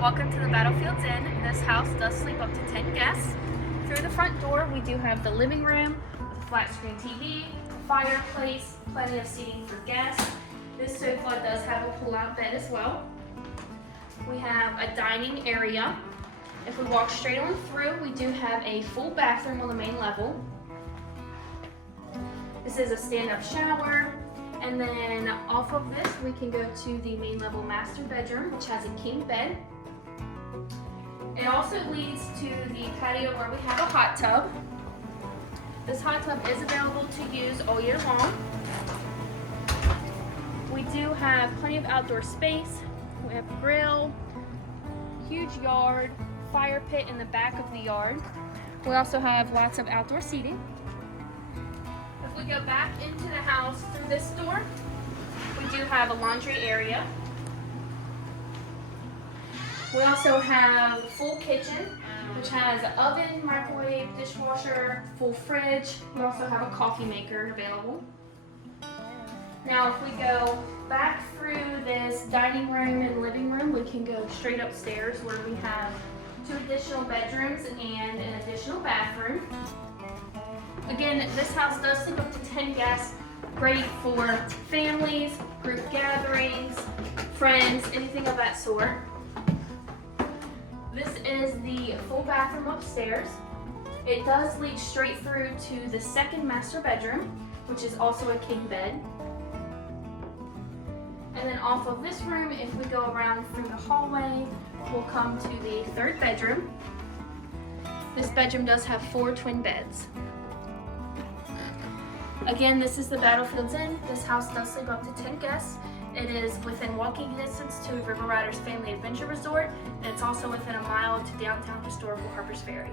Welcome to the Battlefield's Inn. This house does sleep up to 10 guests. Through the front door, we do have the living room with a flat screen TV, a fireplace, plenty of seating for guests. This sofa does have a pull-out bed as well. We have a dining area. If we walk straight on through, we do have a full bathroom on the main level. This is a stand-up shower. And then off of this, we can go to the main level master bedroom, which has a king bed. It also leads to the patio where we have a hot tub. This hot tub is available to use all year long. We do have plenty of outdoor space. We have a grill, huge yard, fire pit in the back of the yard. We also have lots of outdoor seating. If we go back into the house through this door, we do have a laundry area. We also have a full kitchen, which has an oven, microwave, dishwasher, full fridge. We also have a coffee maker available. Now if we go back through this dining room and living room, we can go straight upstairs where we have 2 additional bedrooms and an additional bathroom. Again, this house does sleep up to 10 guests, great for families, group gatherings, friends, anything of that sort. This is the full bathroom upstairs. It does lead straight through to the second master bedroom, which is also a king bed. And then off of this room, if we go around through the hallway, we'll come to the third bedroom. This bedroom does have 4 twin beds. Again, this is the Battlefield's Inn. This house does sleep up to 10 guests. It is within walking distance to River Riders Family Adventure Resort, and it's also within a mile to downtown historical Harpers Ferry.